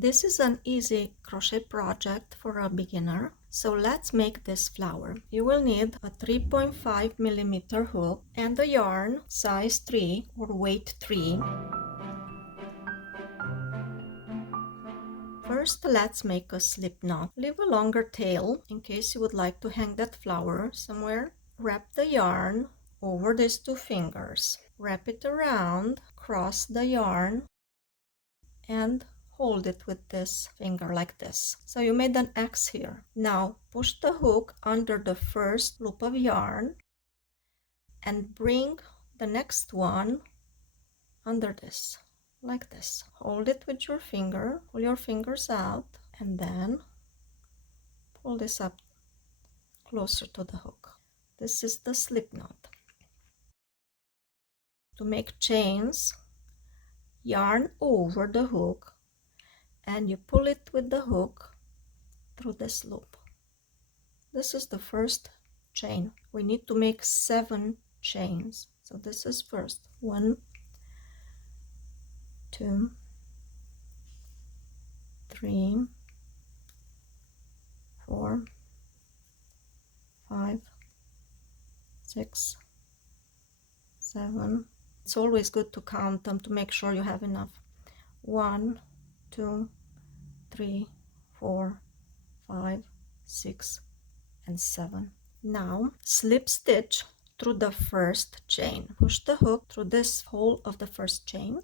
This is an easy crochet project for a beginner. So let's make this flower. You will need a 3.5 millimeter hook and a yarn size 3 or weight 3. First, let's make a slip knot. Leave a longer tail in case you would like to hang that flower somewhere. Wrap the yarn over these 2 fingers. Wrap it around, cross the yarn, and hold it with this finger like this. So you made an X here. Now push the hook under the first loop of yarn and bring the next one under this, like this. Hold it with your finger, pull your fingers out, and then pull this up closer to the hook. This is the slip knot. To make chains, yarn over the hook and you pull it with the hook through this loop. This is the first chain. We need to make 7 chains. So this is first 1, 2, 3, 4, 5, 6, 7. It's always good to count them to make sure you have enough. 1, 2, 3, 4, 5, 6, and 7. Now slip stitch through the first chain. Push the hook through this hole of the first chain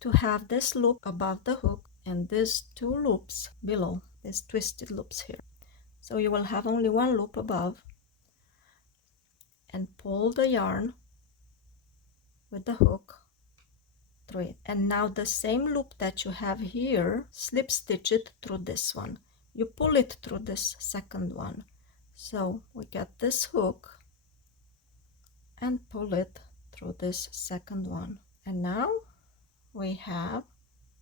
to have this loop above the hook and these 2 loops below, these twisted loops here. So you will have only 1 loop above, and pull the yarn with the hook through it. And now the same loop that you have here, slip stitch it through this one. You pull it through this second one. So we get this hook and pull it through this second one. And now we have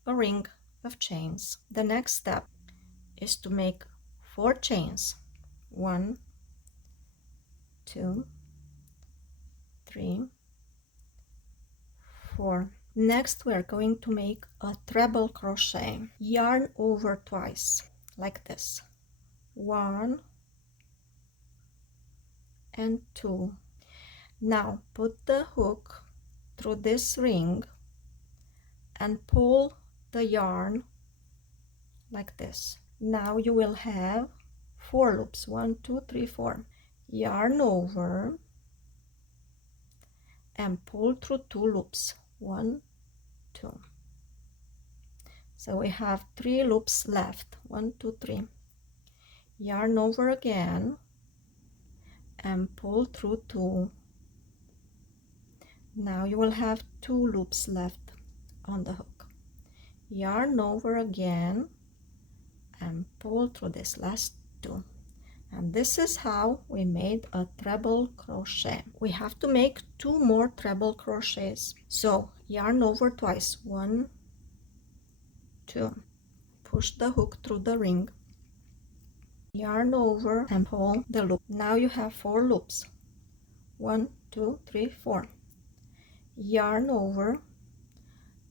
a ring of chains. The next step is to make 4 chains. 1, 2, 3, 4. Next we are going to make a treble crochet. Yarn over twice, like this. 1 and 2. Now put the hook through this ring and pull the yarn like this. Now you will have 4 loops. 1, 2, 3, 4. Yarn over and pull through 2 loops. 1, 2. So we have 3 loops left. 1, 2, 3. Yarn over again and pull through 2. Now you will have 2 loops left on the hook. Yarn over again and pull through this last 2. And this is how we made a treble crochet. We have to make 2 more treble crochets. So yarn over twice. 1, 2. Push the hook through the ring. Yarn over and pull the loop. Now you have 4 loops. 1, 2, 3, 4. Yarn over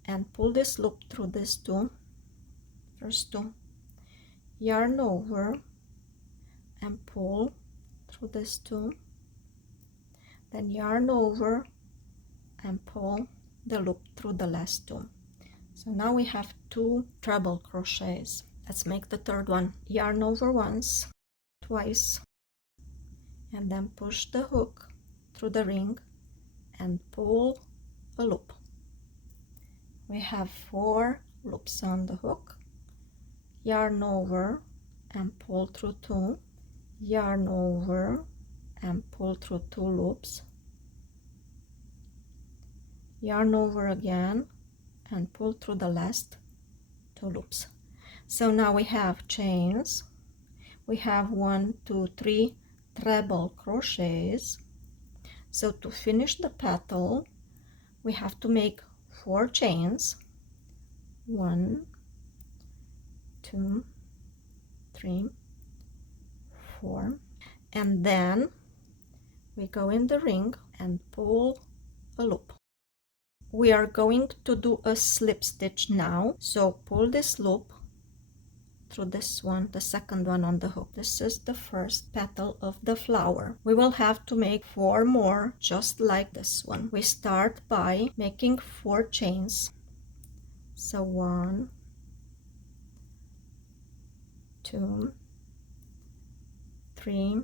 and pull this loop through this 2. First 2. Yarn over and pull through this 2. Then yarn over and pull the loop through the last 2. So now we have 2 treble crochets. Let's make the third one. Yarn over once, twice, and then push the hook through the ring and pull a loop. We have 4 loops on the hook. Yarn over and pull through 2. Yarn over and pull through 2 loops. Yarn over again and pull through the last 2 loops. So now we have chains. We have 1, 2, 3 treble crochets. So to finish the petal, we have to make 4 chains. 1, 2, 3, 4. And then we go in the ring and pull a loop. We are going to do a slip stitch now, so pull this loop through this one, the second one on the hook. This is the first petal of the flower. We will have to make 4 more just like this one. We start by making 4 chains. So 1, 2, 3,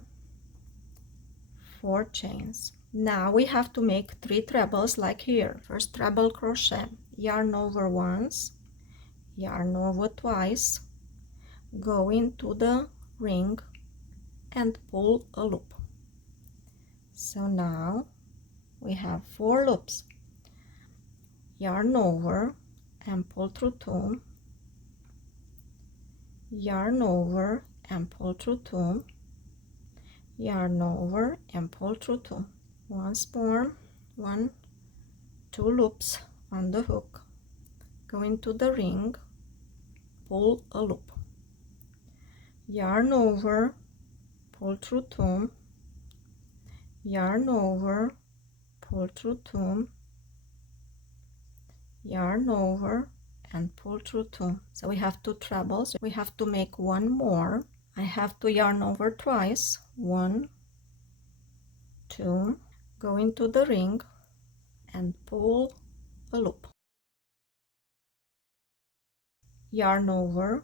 4 chains. Now we have to make 3 trebles like here. First treble crochet, yarn over once, yarn over twice, go into the ring and pull a loop. So now we have 4 loops. Yarn over and pull through 2, yarn over and pull through 2, yarn over and pull through 2. Once more, 1, 2 loops on the hook, go into the ring, pull a loop, yarn over, pull through 2, yarn over, pull through 2, yarn over and pull through 2. So we have 2 trebles. We have to make 1 more. I have to yarn over twice, 1, 2, go into the ring and pull a loop, yarn over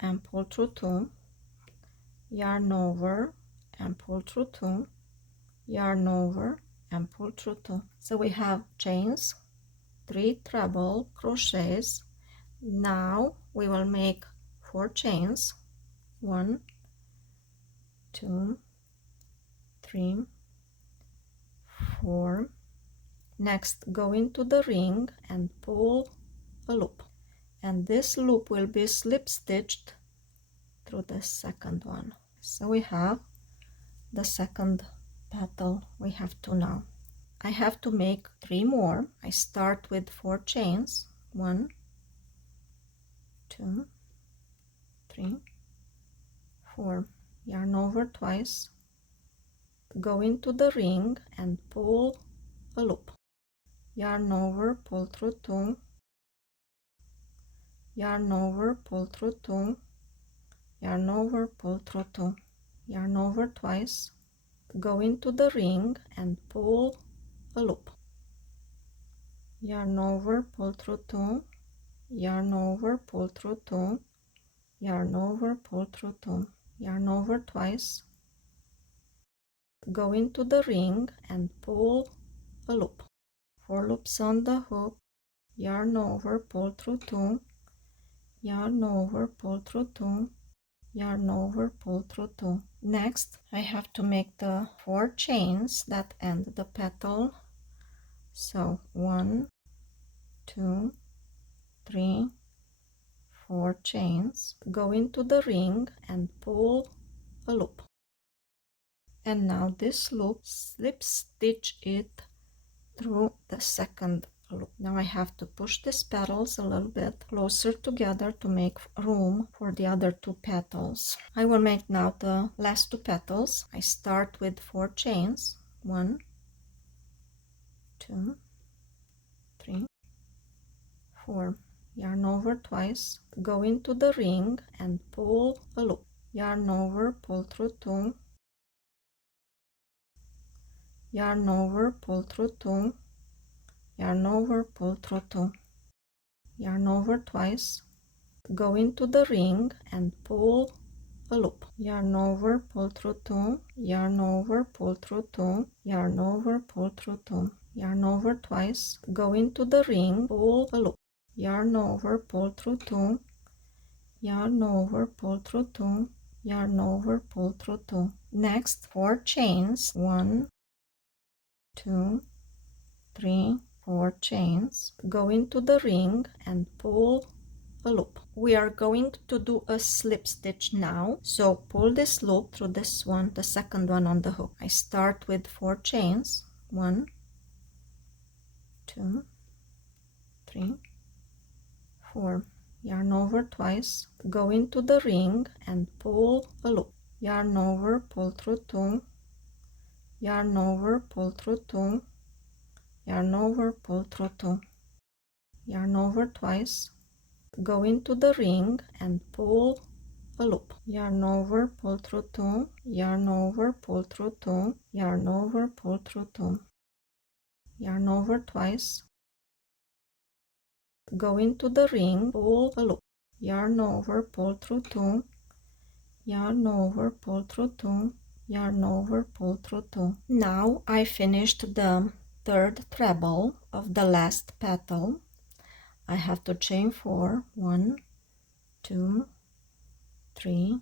and pull through 2, yarn over and pull through 2, yarn over and pull through 2. So we have chains, 3 treble crochets. Now we will make 4 chains, 1, 2, 3, 4. Next, go into the ring and pull a loop, and this loop will be slip stitched through the second one. So we have the second petal. We have 2 now. I have to make 3 more. I start with 4 chains, 1, 2, 3, 4. Yarn over twice, go into the ring and pull a loop, yarn over, pull through 2, yarn over, pull through 2, yarn over, pull through 2, yarn over twice, go into the ring and pull a loop, yarn over, pull through 2, yarn over, pull through 2, yarn over, pull through 2, yarn over twice, go into the ring and pull a loop, 4 loops on the hook, yarn over, pull through 2, yarn over, pull through 2, yarn over, pull through 2. Next, I have to make the 4 chains that end the petal. So 1, 2, 3, 4 chains, go into the ring and pull a loop. And now this loop, slip stitch it through the second loop. Now I have to push these petals a little bit closer together to make room for the other 2 petals. I will make now the last 2 petals. I start with 4 chains, 1, 2, 3, 4. Yarn over twice, go into the ring and pull a loop, yarn over, pull through 2, yarn over, pull through 2, yarn over, pull through 2, yarn over twice, go into the ring and pull a loop, yarn over, pull through 2, yarn over, pull through 2, yarn over, pull through 2, yarn over twice, go into the ring, pull a loop, yarn over, pull through 2, yarn over, pull through 2, yarn over, pull through 2. Next, 4 chains, 1, 2, 3, 4 chains, go into the ring and pull a loop. We are going to do a slip stitch now, so pull this loop through this one, the second one on the hook. I start with 4 chains, 1, 2, 3, 4. Yarn over twice, go into the ring and pull a loop, yarn over, pull through 2, yarn over, pull through 2, yarn over, pull through 2, yarn over twice, go into the ring and pull a loop, yarn over, pull through 2, yarn over, pull through 2, yarn over, pull through 2, yarn over twice, go into the ring, pull a loop, yarn over, pull through 2, yarn over, pull through 2, yarn over, pull through 2. Now I finished the third treble of the last petal. I have to chain 4, 1, 2, 3,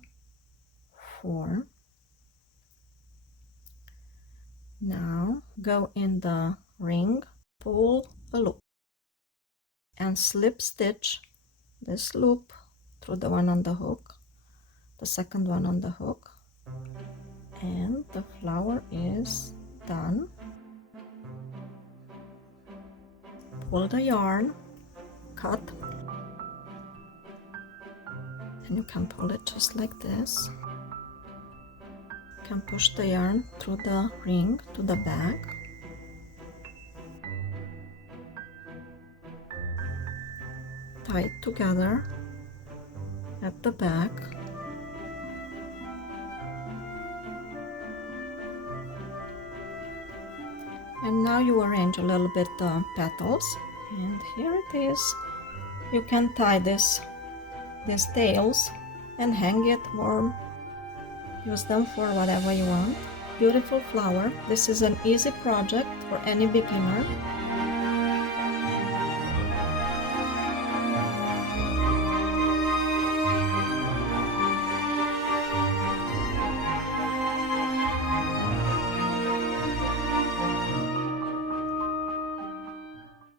4. Now go in the ring, pull a loop and slip stitch this loop through the one on the hook, the second one on the hook, and the flower is done. Pull the yarn, cut, and you can pull it just like this. You can push the yarn through the ring to the back. Tie it together at the back. And now you arrange a little bit the petals, and here it is. You can tie these tails and hang it or use them for whatever you want. Beautiful flower. This is an easy project for any beginner.